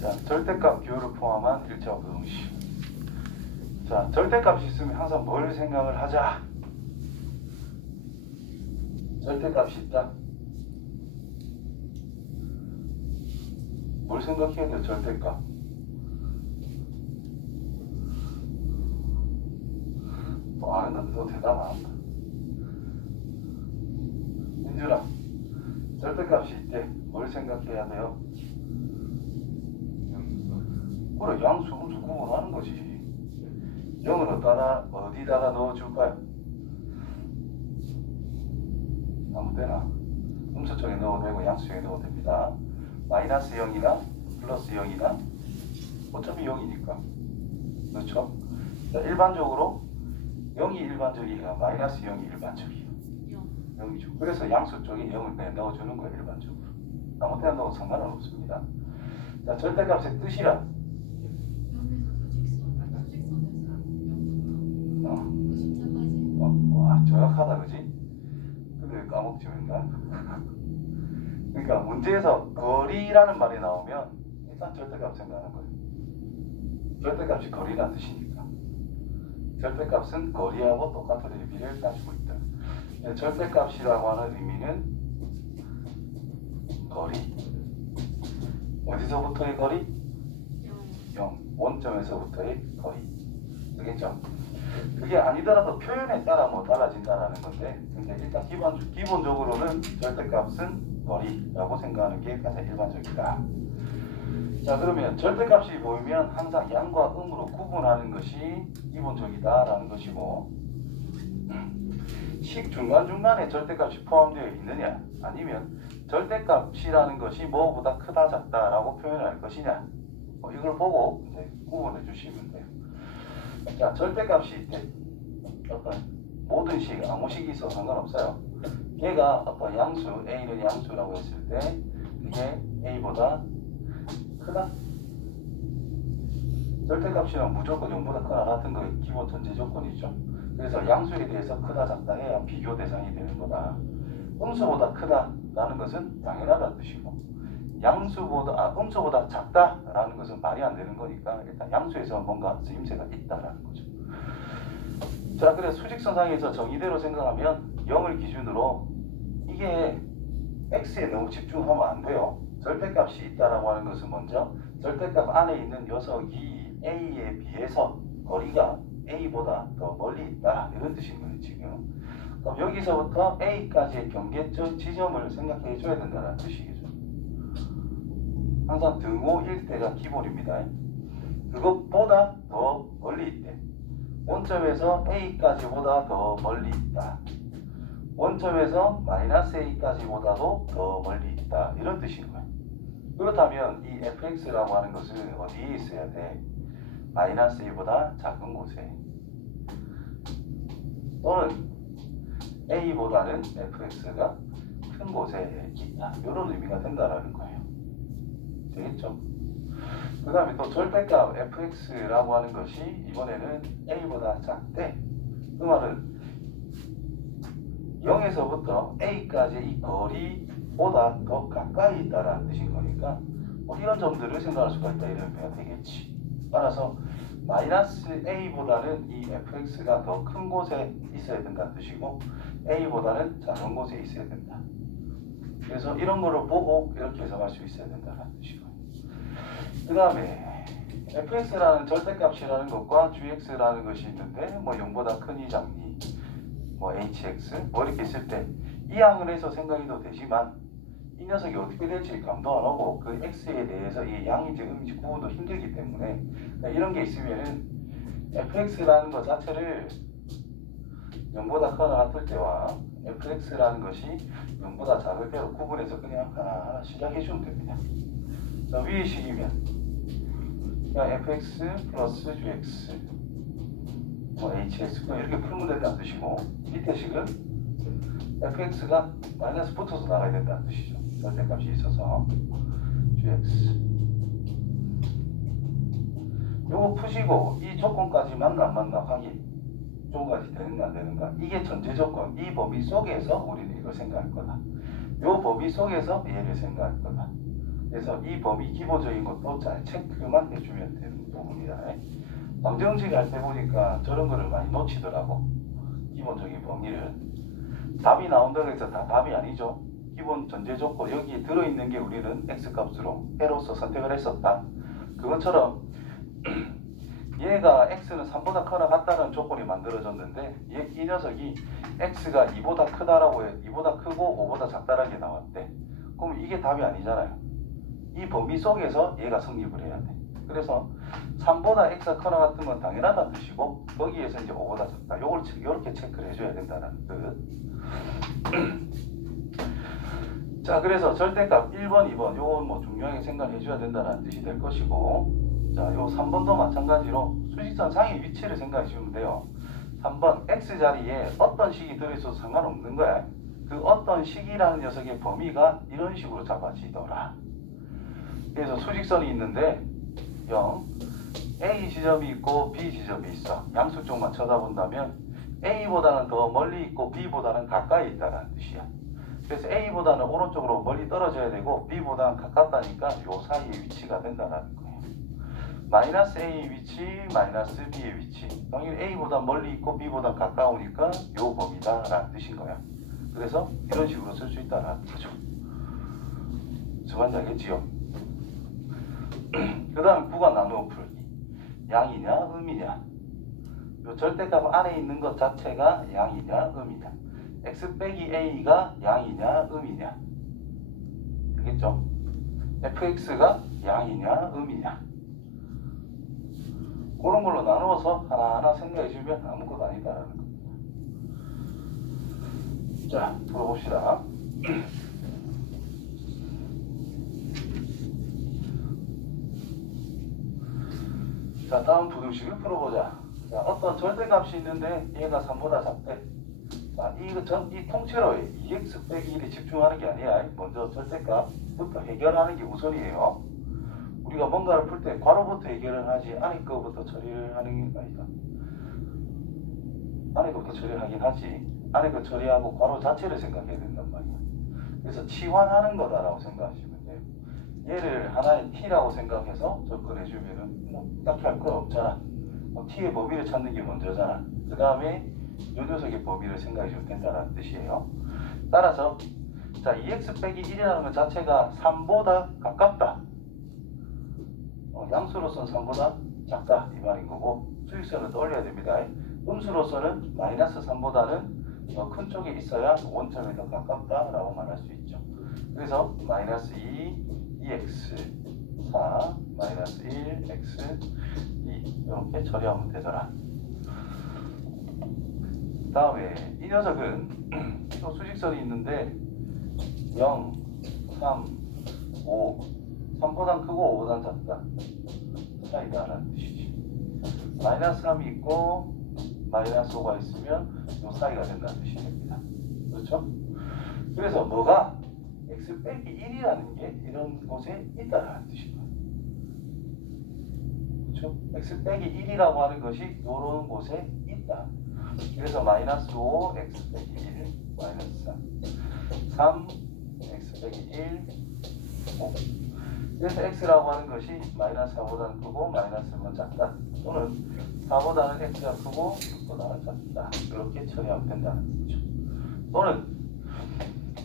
자, 절대값 기호를 포함한 일자와 부동식. 자, 절대값이 있으면 항상 뭘 생각을 하자? 절대값이 있다. 뭘 생각해야 돼요, 절대값? 뭐 아는 건데 너 대답 안 한다. 민준아, 절대값이 있대. 뭘 생각해야 돼요? 그래, 양수, 음수 구분하는 거지. 0을 어디다가 넣어줄까요? 아무 데나. 음수 쪽에 넣어도 되고 양수 쪽에 넣어도 됩니다. 마이너스 0이나 플러스 0이나 어차피 0이니까. 그렇죠? 자, 일반적으로 0이 일반적이야, 마이너스 0이 일반적이야. 0이죠. 그래서 양수 쪽에 0을 넣어주는 거예요, 일반적으로. 아무 때나 넣어도 상관은 없습니다. 자, 절대값의 뜻이란? 와, 정확하다, 그지? 근데 왜 까먹지, 맨날? 그러니까 문제에서 거리라는 말이 나오면 일단 절대값 생각하는 거예요. 절대값이 거리라는 뜻이니까. 절대값은 거리하고 똑같은 의미를 가지고 있다. 절대값이라고 하는 의미는 거리. 어디서부터의 거리? 0. 원점에서부터의 거리. 되겠죠? 그게 아니더라도 표현에 따라 뭐 달라진다라는 건데, 근데 일단 기본적으로는 절대값은 거리라고 생각하는 게 가장 일반적이다. 자, 그러면 절대값이 보이면 항상 양과 음으로 구분하는 것이 기본적이다라는 것이고, 식 중간중간에 절대값이 포함되어 있느냐, 아니면 절대값이라는 것이 뭐보다 크다 작다라고 표현할 것이냐, 이걸 보고 이제 구분해 주시면 돼요. 자, 절대값이 있대. 어떤 모든 식, 아무 식이 있어도 상관없어요. 얘가 어떤 양수, A는 양수라고 했을 때 그게 A보다 크다? 절대값이란 무조건 0보다 크거나 같은 거 기본 전제 조건이죠. 그래서 양수에 대해서 크다 작다 해야 비교 대상이 되는 거다. 음수보다 크다라는 것은 당연하다는 뜻이고, 음수보다 작다라는 것은 말이 안 되는 거니까 일단 양수에서 뭔가 쓰임새가 있다라는 거죠. 자, 그래서 수직선상에서 정의대로 생각하면 0을 기준으로 이게 x에 너무 집중하면 안 돼요. 절대값이 있다라고 하는 것은 먼저 절대값 안에 있는 녀석이 a에 비해서 거리가 a보다 더 멀리 있다, 이런 뜻인 거예요 지금. 그럼 여기서부터 a까지의 경계점 지점을 생각해 줘야 된다는 뜻이겠죠. 항상 등호일 때가 기본입니다. 그것보다 더 멀리 있대. 원점에서 a까지보다 더 멀리 있다. 원점에서 마이너스 a까지보다도 더 멀리 있다, 이런 뜻인 거예요. 그렇다면 이 fx라고 하는 것은 어디에 있어야 돼? 마이너스 a보다 작은 곳에, 또는 a보다는 fx가 큰 곳에 있다, 이런 의미가 된다라는 거예요. 되겠죠? 그 다음에 또 절대값 fx라고 하는 것이 이번에는 a보다 작대. 그 말은 0에서부터 a까지의 이 거리보다 더 가까이 있다라는 뜻인 거니까 이런 점들을 생각할 수가 있다, 이런 의미가 되겠지. 따라서 마이너스 a보다는 이 fx가 더 큰 곳에 있어야 된다는 뜻이고, a보다는 작은 곳에 있어야 된다. 그래서 이런 거를 보고 이렇게 해석할 수 있어야 된다는 뜻이고요. 그 다음에 fx라는 절대값이라는 것과 gx라는 것이 있는데, 뭐 0보다 크니 작니, 뭐 hx 이렇게 있을 때 이 항을해서 생각해도 되지만 이 녀석이 어떻게 될지 감도 안 오고 그 x에 대해서 이 양인지 음인지 구분도 힘들기 때문에, 그러니까 이런 게 있으면은 fx라는 것 자체를 0보다 크거나 같을 때와 fx라는 것이 0보다 작을 때로 구분해서 그냥 하나하나 시작해 주면 됩니다. 자, 위의 식이면 그냥 fx 플러스 gx 뭐 hx 이렇게 풀면 된다는 뜻이고, 밑에 식은 fx가 마이너스 붙어서 나가야 된다는 뜻이죠. 절대값이 있어서 gx. 요거 푸시고 이 조건까지 맞나 안 맞나 확인, 조건까지 되는가 안 되는가, 이게 전제 조건. 이 범위 속에서 우리는 이걸 생각할 거다. 요 범위 속에서 얘를 생각할 거다. 그래서 이 범위 기본적인 것도 잘 체크만 해주면 되는 부분이다. 방정식 할 때 보니까 저런 거를 많이 놓치더라고. 기본적인 범위를. 답이 나온다고 해서 다 답이 아니죠. 기본 전제 조건 여기에 들어있는 게 우리는 x값으로 해로서 선택을 했었다. 그것처럼 얘가 x는 3보다 크거나 같다는 조건이 만들어졌는데 이 녀석이 x가 2보다 크다라고 해 2보다 크고 5보다 작다라는 게 나왔대. 그럼 이게 답이 아니잖아요. 이 범위 속에서 얘가 성립을 해야 돼. 그래서 3보다 x가 크거나 같은 건 당연하다는 뜻이고 거기에서 이제 5보다 작다. 요걸 이렇게 체크를 해줘야 된다는 뜻. 자, 그래서 절대값 1번, 2번 요건 뭐 중요하게 생각해 줘야 된다는 뜻이 될 것이고, 자, 요 3번도 마찬가지로 수직선 상의 위치를 생각해 주면 돼요. 3번 x 자리에 어떤 식이 들어있어도 상관없는 거야. 그 어떤 식이라는 녀석의 범위가 이런 식으로 잡아지더라. 그래서 수직선이 있는데 0, A 지점이 있고 B 지점이 있어. 양수 쪽만 쳐다본다면 A보다는 더 멀리 있고 B보다는 가까이 있다는 뜻이야. 그래서 A보다는 오른쪽으로 멀리 떨어져야 되고 B보다는 가깝다니까 요 사이의 위치가 된다는 거예요. 마이너스 A의 위치, 마이너스 B의 위치. 당연히 A보다 멀리 있고 B보다 가까우니까 요 범위다라는 뜻인 거야. 그래서 이런 식으로 쓸 수 있다는 거죠. 정말 알겠지요? 그 다음 구간 나누어 풀기. 양이냐 음이냐. 요 절대값 안에 있는 것 자체가 양이냐 음이냐. x 빼기 a가 양이냐 음이냐. 되겠죠? fx가 양이냐 음이냐. 그런 걸로 나누어서 하나하나 생각해 주면 아무것도 아니다라는 겁니다. 자, 풀어봅시다. 자, 다음 부등식을 풀어보자. 자, 어떤 절대값이 있는데 얘가 3보다 작대. 자, 이 통째로 2x 빼기 1에 집중하는 게 아니야. 먼저 절대값부터 해결하는 게 우선이에요. 우리가 뭔가를 풀 때 괄호부터 해결을 하지 안에 거부터 처리를 하는 게 아니다. 안에 거부터 처리를 하긴 하지. 안에 거 처리하고 괄호 자체를 생각해야 된단 말이야. 그래서 치환하는 거다라고 생각하시면 돼요. 얘를 하나의 t라고 생각해서 접근해주면은 뭐 딱히 할 건 없잖아. t의 범위를 찾는 게 먼저잖아. 그 다음에 요 녀석의 범위를 생각해주면 된다는 뜻이에요. 따라서 자 2x 빼기 1이라는 것 자체가 3보다 가깝다. 양수로서는 3보다 작다 이 말인 거고 수직선을 떠올려야 됩니다. 음수로서는 마이너스 3보다는 더 큰 쪽에 있어야 원점에 더 가깝다라고 말할 수 있죠. 그래서 마이너스 2x 4 마이너스 1 x 2 이렇게 처리하면 되더라. 다음에 이 녀석은 또 수직선이 있는데 0, 3, 5 3보단 크고 5보단 작다 차이다라는 뜻이지. 마이너스 3이 있고 마이너스 5가 있으면 요 사이가 된다는 뜻이 됩니다. 그렇죠? 그래서 뭐가 x 빼기 1이라는 게 이런 곳에 있다라는 뜻입니다. 그렇죠? x 빼기 1이라고 하는 것이 이런 곳에 있다. 그래서 마이너스 5 x 빼기 1 마이너스 3 x 빼기 1 5. 그래서 x라고 하는 것이 마이너스 4보다는 크고 마이너스 1은 작다. 또는 4보다는 x가 크고 6보다는 작다. 이렇게 처리하면 된다는 거죠. 또는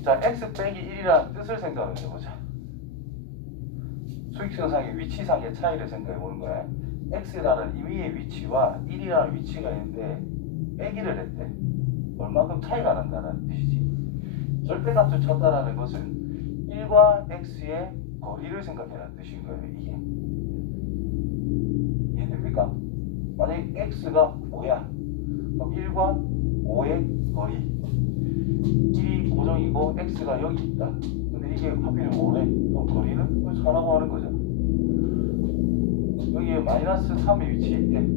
자 x 빼기 1이라는 뜻을 생각을 해보자. 수직선상의 위치상의 차이를 생각해 보는 거야. x라는 임의의 위치와 1이라는 위치가 있는데 빼기를 했대. 얼마큼 차이가 난다는 뜻이지. 절대값을 쳤다라는 것은 1과 x의 거리를 생각해라는 뜻인 거예요. 이게 이해됩니까? 만약에 x가 5야 그럼 1과 5의 거리 1이 고정이고 x가 여기 있다. 근데 이게 하필 5래. 그럼 거리는 4라고 하는 거잖아. 여기에 마이너스 3의 위치에 있대.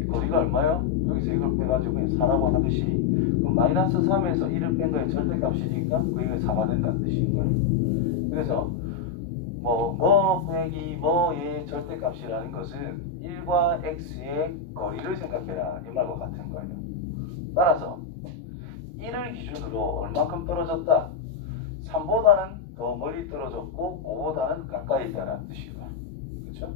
이 거리가 얼마요? 여기서 이걸 빼가지고 4라고 하듯이 그럼 마이너스 3에서 1을 뺀 거에 절대값이니까 그게 4가 된다는 뜻인 거예요. 그래서 뭐 빼기 뭐의 절대값이라는 것은 1과 x의 거리를 생각해라 이 말과 같은 거예요. 따라서 1을 기준으로 얼만큼 떨어졌다? 3보다는 더 멀리 떨어졌고 5보다는 가까이 있다는 뜻이고요. 그렇죠?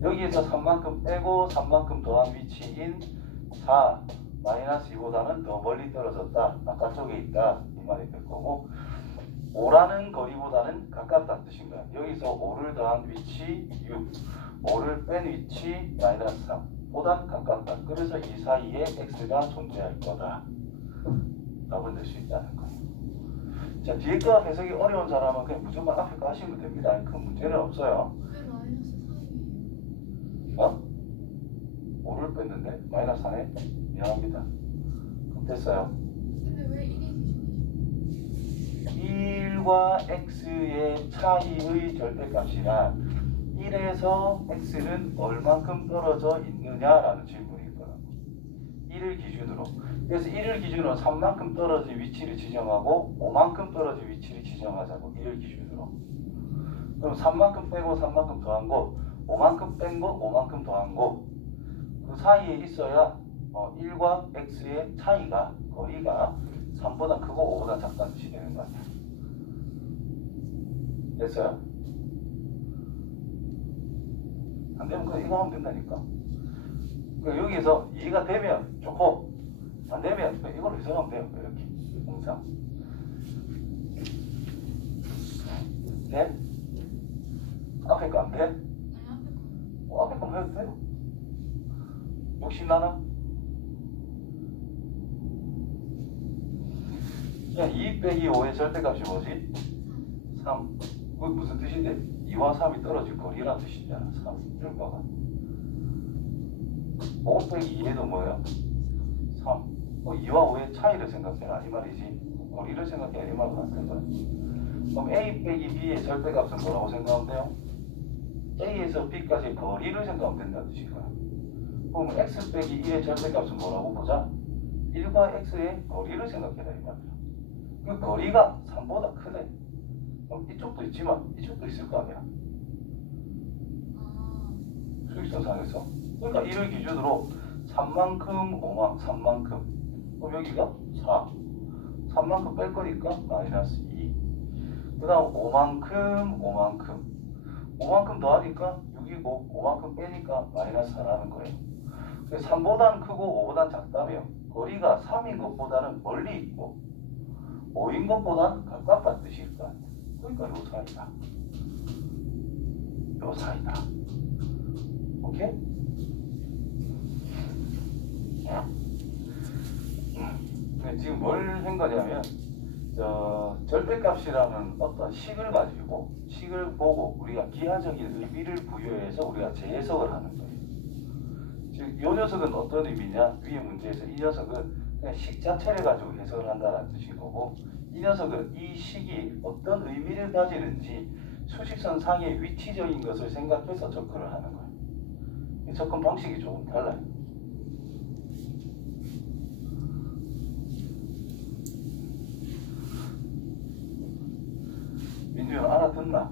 여기에서 3만큼 빼고 3만큼 더한 위치인 4 마이너스 2보다는 더 멀리 떨어졌다. 바깥쪽에 있다. 이 말이 될 거고 5라는 거리보다는 가깝다는 뜻인 거야. 여기서 5를 더한 위치 6 5를 뺀 위치 마이너스 3 보다 가깝다. 그래서 이 사이에 x가 존재할 거다. 답을 낼 수 있다는 거예요. 자, 뒤에 거 해석이 어려운 사람은 그냥 무조건 앞에 거 하시면 됩니다. 큰 문제는 없어요. 왜 마이너스 3이에요? 어? 5를 뺐는데 마이너스 4네? 미안합니다. 그럼 됐어요. 근데 왜 1이 기준이죠? 1과 x의 차이의 절대값이란 1에서 x는 얼만큼 떨어져 있느냐라는 질문일 거라고. 1을 기준으로. 그래서 1을 기준으로 3만큼 떨어진 위치를 지정하고 5만큼 떨어진 위치를 지정하자고. 1을 기준으로. 그럼 3만큼 빼고 3만큼 더한 곳, 5만큼 뺀 곳, 5만큼 더한 곳. 그 사이에 있어야 1과 x의 차이가, 거리가 3보다 크고 5보다 작다는 뜻이 되는 거 아니야. 됐어요? 안 되면 그냥 이거 하면 된다니까. 그러니까 여기서 이해가 되면 좋고 안 되면 그냥 이걸로 해석하면 돼요. 이렇게 항상. 돼? 앞에 거 안 돼? 아니 앞에 거. 앞에 거만 해도 돼요. 욕심나나? 야, 2 빼기 5의 절대값이 뭐지? 3. 그게 무슨 뜻인데? 2와 3이 떨어질 거리라는 뜻이잖아. 3. 이런 거가. 5 빼기 2에도 뭐예요? 3. 2와 5의 차이를 생각해라. 이 말이지. 거리를 생각해라. 이 말은 안 된다. 그럼 A 빼기 B의 절대값은 뭐라고 생각하면 돼요? A에서 B까지 거리를 생각하면 된다는 뜻이고요. 그럼 X 빼기 1의 절대값은 뭐라고 보자? 1과 X의 거리를 생각해라. 이 말이야. 그 거리가 3보다 크네. 그럼 이쪽도 있지만 이쪽도 있을 거 아니야. 아, 수익선상에서. 그러니까 1을 기준으로 3만큼, 5만, 3만큼. 그럼 여기가 4. 3만큼 뺄 거니까 마이너스 2. 그 다음 5만큼, 5만큼. 5만큼 더하니까 6이고 5만큼 빼니까 마이너스 4라는 거예요. 그래서 3보다는 크고 5보다는 작다며 거리가 3인 것보다는 멀리 있고 5인 것보다는 가깝다는 뜻일 거 아니야. 그러니까 요 사이다. 요 사이다. 오케이? 지금 뭘 한 거냐면 절대값이라는 어떤 식을 가지고 식을 보고 우리가 기하적인 의미를 부여해서 우리가 재해석을 하는 거예요. 즉, 이 녀석은 어떤 의미냐? 위의 문제에서 이 녀석은 그냥 식 자체를 가지고 해석을 한다는 뜻인 거고 이 녀석은 이 식이 어떤 의미를 가지는지 수식선 상의 위치적인 것을 생각해서 접근을 하는 거예요. 이 접근 방식이 조금 달라요. 민주는 알아듣나?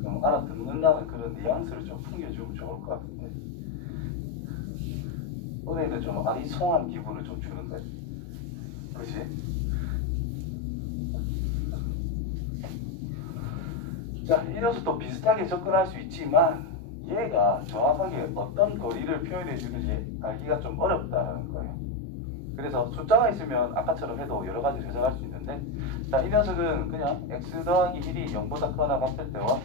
그럼 알아듣는다는 그런 뉘앙스를 좀 풍겨주면 좋을 것 같은데 은혜는 좀 아리송한 기분을 좀 주는데 그치? 자, 이 녀석도 비슷하게 접근할 수 있지만 얘가 정확하게 어떤 거리를 표현해 주는지 알기가 좀 어렵다는 거예요. 그래서 숫자가 있으면 아까처럼 해도 여러 가지 해석할 수 있는데 자, 이 녀석은 그냥 x 더하기 1이 0보다 크거나 같을 때와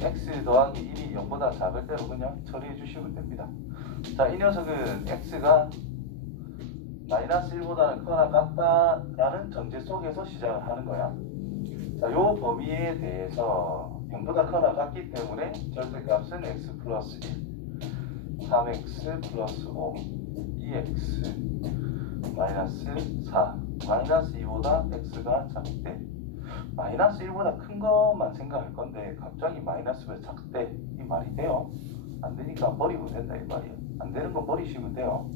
x 더하기 1이 0보다 작을 때로 그냥 처리해 주시면 됩니다. 자, 이 녀석은 x가 마이너스 1보다는 크거나 같다라는 전제 속에서 시작을 하는 거야. 자, 요 범위에 대해서 0보다 크거나 같기 때문에 절대값은 x 플러스 1, 3x 플러스 5, 2x 마이너스 4, 마이너스 2보다 x가 작대. 마이너스 1보다 큰 것만 생각할 건데 갑자기 마이너스가 작대. 이 말이 돼요? 안 되니까 버리면 된다 이 말이에요. 안 되는 거 버리시면 돼요.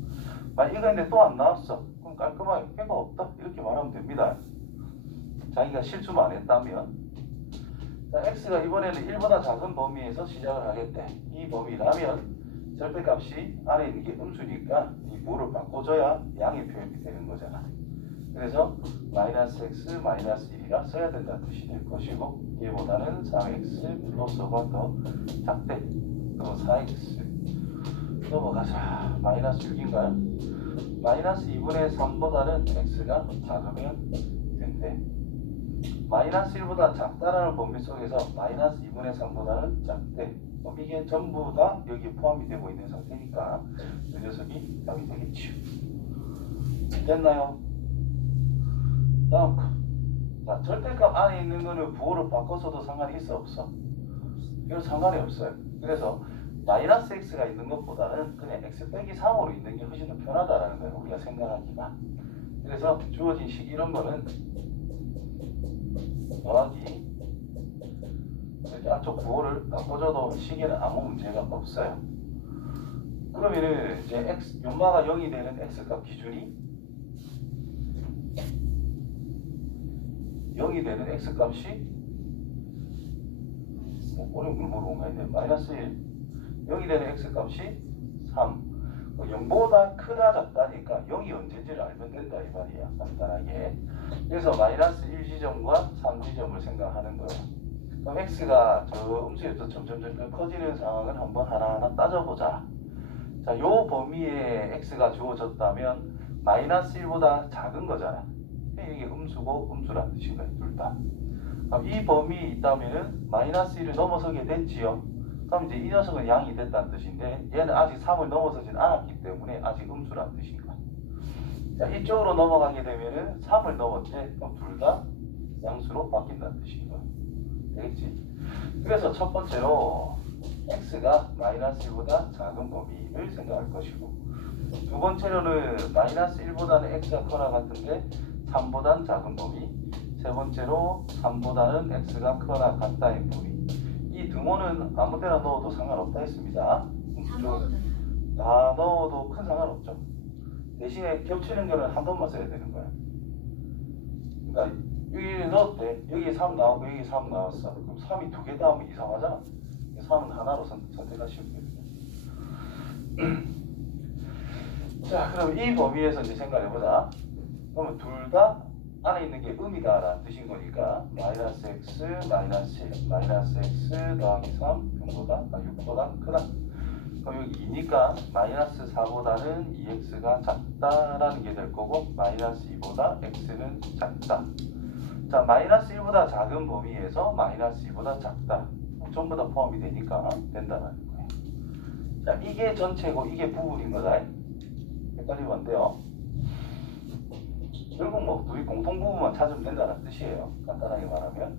만약 이거 근데 또 안 나왔어. 그럼 깔끔하게 해가 없다 이렇게 말하면 됩니다. 자기가 실수만 안 했다면 자, x가 이번에는 1보다 작은 범위에서 시작을 하겠대. 이 범위라면 절대값이 안에 있는 게 음수니까 이 무를 바꿔줘야 양의 표현이 되는 거잖아. 그래서 마이너스 x 마이너스 1이라 써야 된다는 뜻이 될 것이고 얘보다는 3x 플러스 5가 더 작대. 그럼 4x 넘어가자. 마이너스 6인가요? 마이너스 2분의 3보다는 x가 작으면 된대. 마이너스 1보다 작다라는 범위 속에서 마이너스 2분의 3보다는 작대. 그럼 이게 전부 다 여기에 포함이 되고 있는 상태니까 이 녀석이 답이 되겠지요. 됐나요? 다음 거. 자, 절대값 안에 있는 거는 부호로 바꿔서도 상관이 있어 없어? 이건 상관이 없어요. 그래서 마이너스 x가 있는 것보다는 그냥 x 빼기 3으로 있는 게 훨씬 더 편하다라는 거예요. 우리가 생각하기가. 그래서 주어진 식 이런 거는 더하기 이렇게 앞쪽 부호를 바꿔줘도 식에는 아무 문제가 없어요. 그러면은 이제 x 연마가 0이 되는 x값 기준이 0이 되는 x값이 어려운 걸 물어본 거야. 마이너스 1 0이 되는 x값이 3 0보다 크다 작다니까 0이 언제인지를 알면 된다 이 말이야. 간단하게. 그래서 마이너스 1지점과 3지점을 생각하는 거예요. 그럼 x가 저 음수에서 점점 커지는 상황을 한번 하나하나 따져보자. 자, 요 범위에 x가 주어졌다면 마이너스 1보다 작은 거잖아. 이게 음수고 음수라는 뜻인 거예요. 둘 다. 그럼 이 범위에 있다면은 마이너스 1을 넘어서게 됐지요. 그럼 이제 이 녀석은 양이 됐다는 뜻인데 얘는 아직 3을 넘어서진 않았기 때문에 아직 음수라는 뜻인 거야. 자, 이쪽으로 넘어가게 되면은 3을 넘었대. 그럼 둘 다 양수로 바뀐다는 뜻인 거야. 되겠지? 그래서 첫 번째로 x가 마이너스 1보다 작은 범위를 생각할 것이고 두 번째로는 마이너스 1보다는 x가 크거나 같은데 3보다는 작은 범위 세 번째로 3보다는 x가 크거나 같다인 범위 이 등호는 아무 데나 넣어도 상관없다 했습니다. 다 넣어도 되나요? 다 넣어도 큰 상관없죠. 대신에 겹치는 거는 한 번만 써야 되는 거야. 그러니까 여기 넣었대. 여기 3 나오고 여기 3 나왔어. 그럼 3이 두 개 다 하면 이상하잖아. 3은 하나로 선택하시면 됩니다. 자, 그럼 이 범위에서 이제 생각해보자. 그러면 둘 다 안에 있는 게 음이다라는 뜻인 거니까 마이너스 x 마이너스 1 마이너스 x 더하기 3 6보다 크다. 그럼 여기 2니까 마이너스 4보다는 2x가 작다라는 게 될 거고 마이너스 2보다 x는 작다. 자, 마이너스 1보다 작은 범위에서 마이너스 2보다 작다. 전부 다 포함이 되니까 된다는 거예요. 자, 이게 전체고 이게 부분인 거다. 헷갈리면 안 돼요. 결국 뭐 둘이 공통 부분만 찾으면 된다는 뜻이에요. 간단하게 말하면.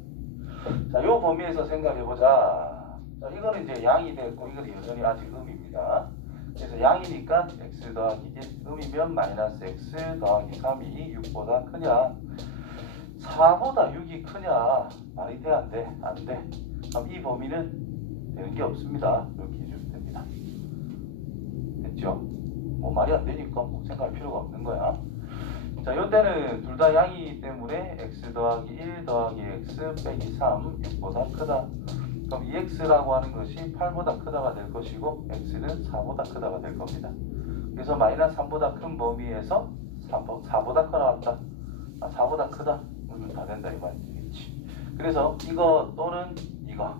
자, 요 범위에서 생각해보자. 자, 이거는 이제 양이 됐고 이거는 여전히 아직 음입니다. 그래서 양이니까 x 더하기 1 음이면 마이너스 x 더하기 3이 6보다 크냐 4보다 6이 크냐 말이 돼 안 돼? 안 돼. 그럼 이 범위는 되는 게 없습니다. 이렇게 해주면 됩니다. 됐죠? 뭐 말이 안 되니까 뭐 생각할 필요가 없는 거야. 자, 이때는 둘 다 양이기 때문에 x 더하기 1 더하기 x 빼기 3 6보다 크다. 그럼 2x라고 하는 것이 8보다 크다가 될 것이고 x는 4보다 크다가 될 겁니다. 그래서 마이너스 3보다 큰 범위에서 4보다 크다. 4보다 크다. 그러면 다 된다 이 말이겠지. 그래서 이거 또는 이거.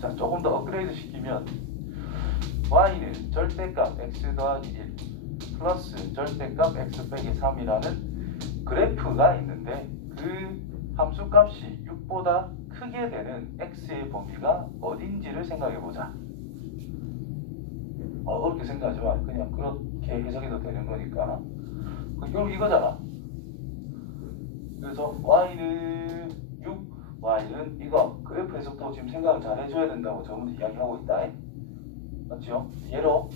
자, 조금 더 업그레이드 시키면 y는 절대값 x 더하기 1 플러스 절대값 x 빼기 3이라는 그래프가 있는데 그 함수값이 6보다 크게 되는 x의 범위가 어딘지를 생각해보자. 어렵게 생각하지 마. 그냥 그렇게 해석해도 되는 거니까. 결국 이거잖아. 그래서 y는 6, y는 이거. 그래프 해석도 지금 생각을 잘 해줘야 된다고 저번에 이야기하고 있다. 맞죠? 예로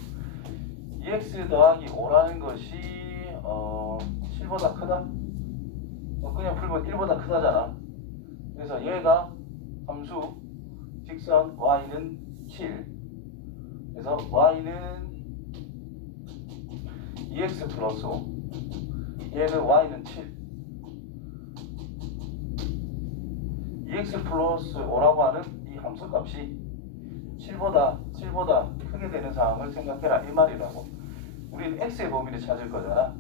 2x 더하기 5라는 것이 7보다 크다? 그냥 풀면 1보다 크다잖아. 그래서 얘가 함수 직선 y는 7 그래서 y는 2x 플러스 5 얘는 y는 7 2x 플러스 5라고 하는 이 함수값이 7보다 크게 되는 상황을 생각해라 이 말이라고. 우리는 x의 범위를 찾을 거잖아.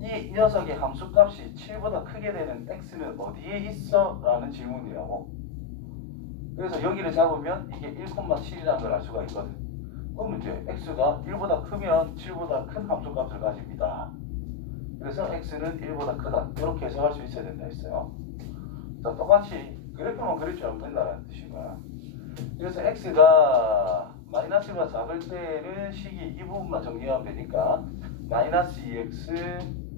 이 녀석의 함수값이 7보다 크게 되는 x는 어디에 있어? 라는 질문이라고. 그래서 여기를 잡으면 이게 1,7이라는 걸 알 수가 있거든. 그럼 이제 x가 1보다 크면 7보다 큰 함수값을 가집니다. 그래서 x는 1보다 크다. 이렇게 해석할 수 있어야 된다 했어요. 자, 똑같이 그래프만 그릴 줄 알면 된다는 뜻인 거야. 그래서 x가 마이너스가 작을 때는 식이 이 부분만 정리하면 되니까 마이너스 2x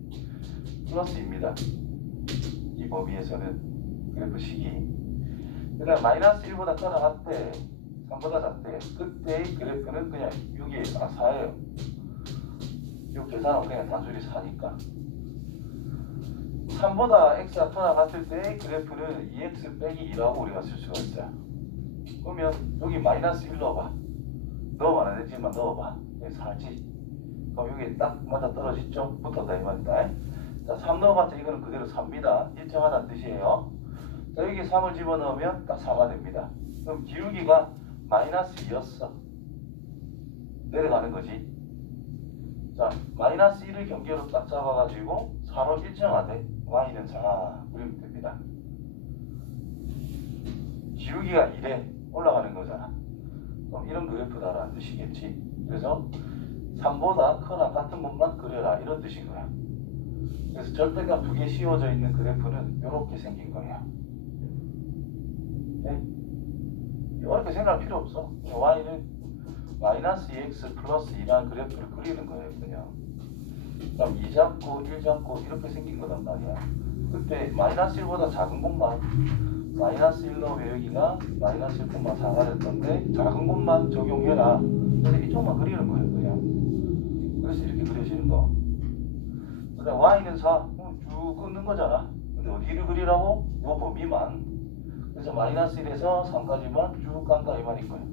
플러스입니다. 이 범위에서는 그래프 식이. 그다음 마이너스 1보다 커나갈 때 3보다 작대. 그때 그래프는 그냥 6이에요. 4예요. 6 계산하면 그냥 단순히 4니까. 3보다 x가 커나갔을 때 그래프는 2x 빼기 2라고 우리가 쓸 수가 있어요. 그러면 여기 마이너스 1 넣어봐. 넣으면 안 되지만 넣어봐. 4지. 그럼 여기 딱 맞아 떨어지죠? 붙었다 이 말이다. 자, 3 넣어봤자 이거는 그대로 4입니다. 일정하다는 뜻이에요. 자, 여기 3을 집어넣으면 딱 4가 됩니다. 그럼 기울기가 마이너스 2였어. 내려가는 거지. 자, 마이너스 1을 경계로 딱 잡아가지고 4로 일정하되 y는 4 그리면 됩니다. 기울기가 1에 올라가는 거잖아. 그럼 이런 그래프다라는 뜻이겠지. 그래서 3보다 크나 같은 것만 그려라 이런 뜻인 거야. 그래서 절대값 2개 씌워져 있는 그래프는 이렇게 생긴 거예요. 네? 이렇게 생각할 필요 없어. y는 마이너스 2x 플러스 2라는 그래프를 그리는 거예요. 그냥. 그럼 2 잡고 1 잡고 이렇게 생긴 거란 말이야. 그때 마이너스 1보다 작은 것만 마이너스 1 넣으면 여기가 마이너스 1,4가 됐던데 작은 것만 적용해라. 근데 이쪽만 그리는 거예요. 그냥. 그래서 이렇게 그려지는 거. 그다음 y는 4 쭉 끊는 거잖아. 근데 어디를 그리라고? 요 범위만. 그래서 마이너스 1에서 3까지만 쭉 간다 이 말인 거예요.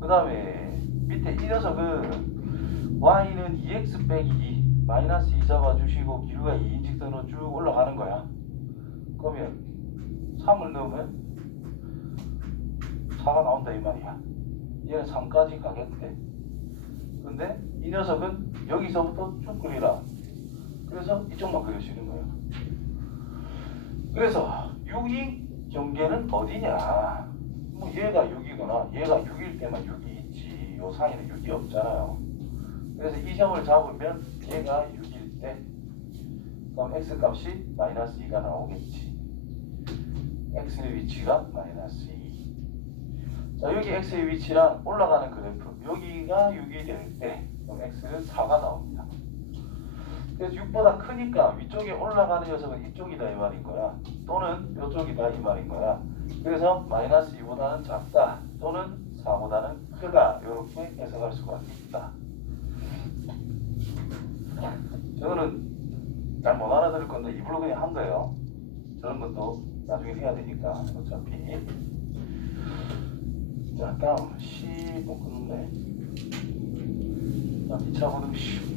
그 다음에 밑에 이 녀석은 y는 2x 빼기 2 마이너스 2 잡아주시고 기울기가 2인 직선으로 쭉 올라가는 거야. 그러면 3을 넣으면 4가 나온다 이 말이야. 얘는 3까지 가겠대. 근데 이 녀석은 여기서부터 쭉 그리라. 그래서 이쪽만 그려지는 거예요. 그래서 6이 경계는 어디냐? 뭐 얘가 6이거나 얘가 6일 때만 6이 있지. 요 사이는 6이 없잖아요. 그래서 이 점을 잡으면 얘가 6일 때 그럼 x 값이 마이너스 2가 나오겠지. x의 위치가 마이너스 2. 자, 여기 x의 위치랑 올라가는 그래프 여기가 6이 될 때 그럼 x는 4가 나옵니다. 그래서 6보다 크니까 위쪽에 올라가는 녀석은 이쪽이다 이 말인 거야. 또는 이쪽이다 이 말인 거야. 그래서 마이너스 2보다는 작다 또는 4보다는 크다 이렇게 해석할 수가 있다. 저거는 잘 못 알아들을 건데 입으로 그냥 한 거예요. 저런 것도 나중에 해야 되니까 어차피. 자, 다음 C 못 끊는데. 자, 2차 부등식.